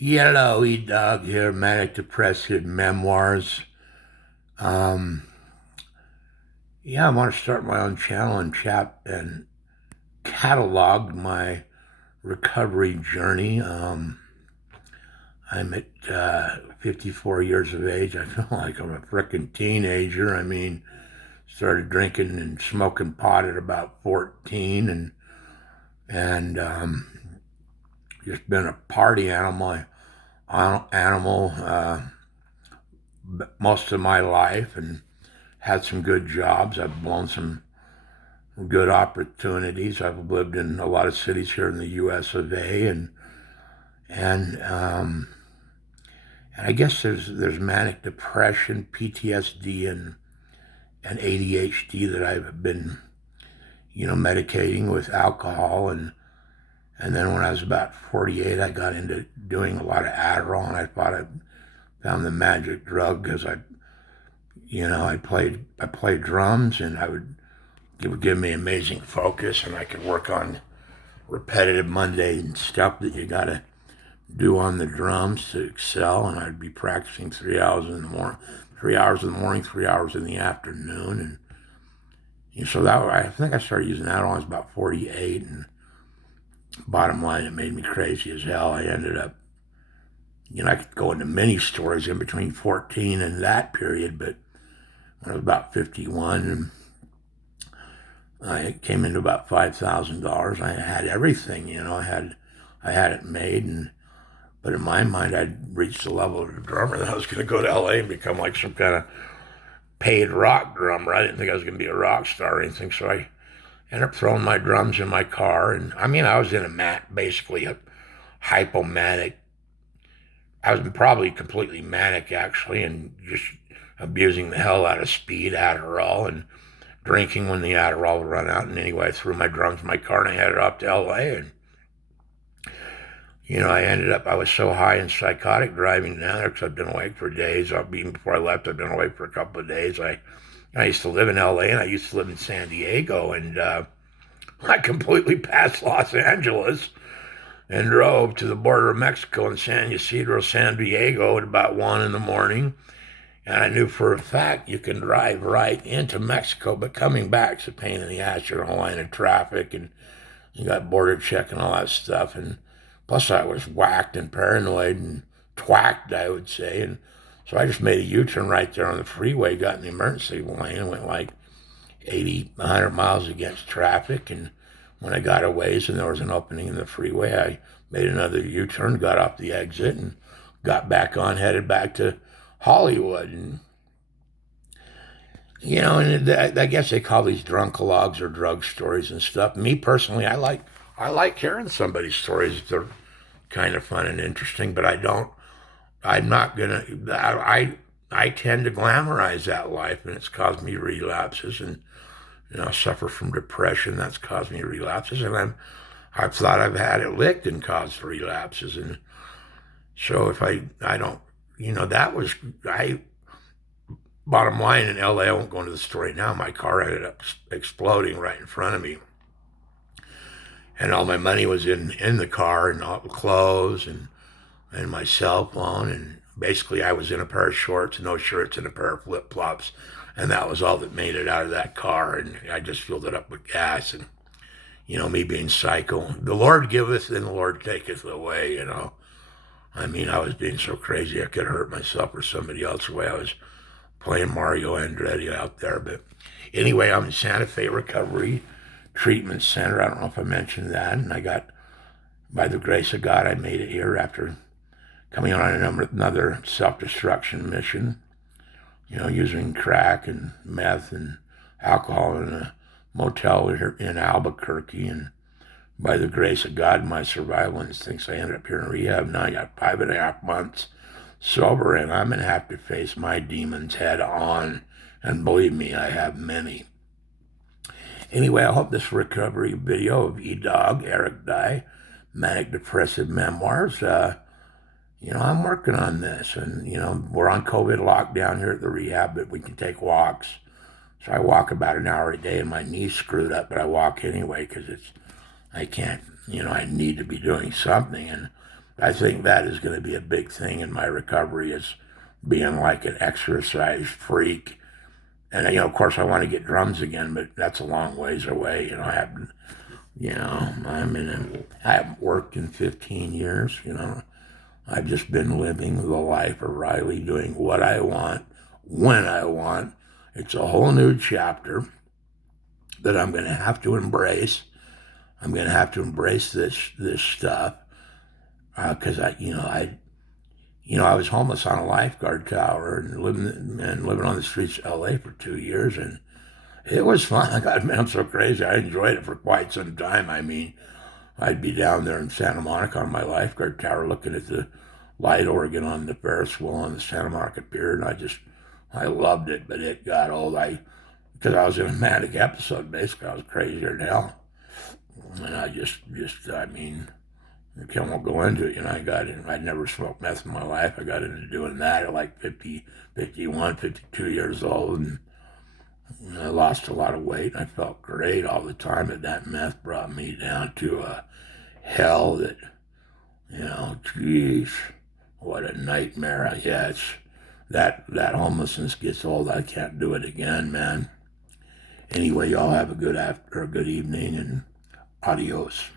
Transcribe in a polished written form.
Hello, E-Dog here, Manic, depressive memoirs. Um, yeah, I want to start my own channel and chat and catalog my recovery journey. I'm at 54 years of age. I feel like I'm a frickin' teenager. I mean, started drinking and smoking pot at about 14, and just been a party animal most of my life, and had some good jobs. I've blown some good opportunities. I've lived in a lot of cities here in the U.S. of A. And and I guess there's manic depression, PTSD, and ADHD that I've been medicating with alcohol. And then when I was about 48, I got into doing a lot of Adderall, and I thought I found the magic drug because I played drums, and it would give me amazing focus, and I could work on repetitive mundane stuff that you got to do on the drums to excel. And I'd be practicing 3 hours in the morning, 3 hours in the morning, 3 hours in the afternoon. And so I think I started using that when I was about 48. And bottom line, it made me crazy as hell. I ended up, I could go into many stories in between 14 and that period, but when I was about 51, I came into about $5,000. I had everything, I had it made, but in my mind, I'd reached the level of a drummer that I was going to go to LA and become like some kind of paid rock drummer. I didn't think I was going to be a rock star or anything, so I ended up throwing my drums in my car. And I mean, I was in basically a hypomanic. I was probably completely manic actually, and just abusing the hell out of speed, Adderall, and drinking when the Adderall would run out. And anyway, I threw my drums in my car and I headed up to LA. And I was so high and psychotic driving down there because I'd been awake for days. Even before I left, I'd been awake for a couple of days. I used to live in LA, and I used to live in San Diego, and I completely passed Los Angeles and drove to the border of Mexico in San Ysidro, San Diego at about 1 in the morning. And I knew for a fact you can drive right into Mexico, but coming back's a pain in the ass. You're in a line of traffic, and you got border check and all that stuff. And plus, I was whacked and paranoid and twacked, I would say. And so I just made a U-turn right there on the freeway, got in the emergency lane, and went like 80, 100 miles against traffic. And when I got a ways and there was an opening in the freeway, I made another U-turn, got off the exit, and got back on, headed back to Hollywood. And I guess they call these drunkalogs or drug stories and stuff. Me personally, I like hearing somebody's stories if they're kind of fun and interesting, but I don't. I'm not gonna. I tend to glamorize that life, and it's caused me relapses, and suffer from depression. That's caused me relapses, and I've thought I've had it licked and caused relapses, and so if I don't, that was I. Bottom line, in LA, I won't go into the story now. My car ended up exploding right in front of me, and all my money was in the car, and all the clothes, and my cell phone, and basically I was in a pair of shorts, no shirts, and a pair of flip flops, and that was all that made it out of that car. And I just filled it up with gas, and me being psycho. The Lord giveth and the Lord taketh away. I mean, I was being so crazy I could hurt myself or somebody else the way I was playing Mario Andretti out there. But anyway, I'm in Santa Fe Recovery Treatment Center. I don't know if I mentioned that. And I got, by the grace of God, I made it here after coming on another self-destruction mission, using crack and meth and alcohol in a motel in Albuquerque. And by the grace of God, my survival instincts, I ended up here in rehab. Now I got 5.5 months sober, and I'm going to have to face my demons head on. And believe me, I have many. Anyway, I hope this recovery video of E-Dog, Eric Dye, Manic Depressive Memoirs, I'm working on this. And, we're on COVID lockdown here at the rehab, but we can take walks. So I walk about an hour a day, and my knee's screwed up, but I walk anyway because I can't, I need to be doing something. And I think that is going to be a big thing in my recovery, is being like an exercise freak. And, of course, I want to get drums again, but that's a long ways away. I haven't, I haven't worked in 15 years. I've just been living the life of Riley, doing what I want, when I want. It's a whole new chapter that I'm going to have to embrace. I'm going to have to embrace this stuff because I was homeless on a lifeguard tower and living on the streets of L.A. for 2 years, and it was fun. God, man, I'm so crazy. I enjoyed it for quite some time. I mean, I'd be down there in Santa Monica on my lifeguard tower looking at the light organ on the Ferris wheel on the Santa Monica Pier, and I loved it, but it got old. Because I was in a manic episode, basically. I was crazier than hell. And I mean, I won't go into it. I'd never smoked meth in my life. I got into doing that at like 50, 51, 52 years old. And I lost a lot of weight. I felt great all the time. But that meth brought me down to a hell that, geez, what a nightmare. Yeah, that homelessness gets old. I can't do it again, man. Anyway, y'all have a good evening, and adios.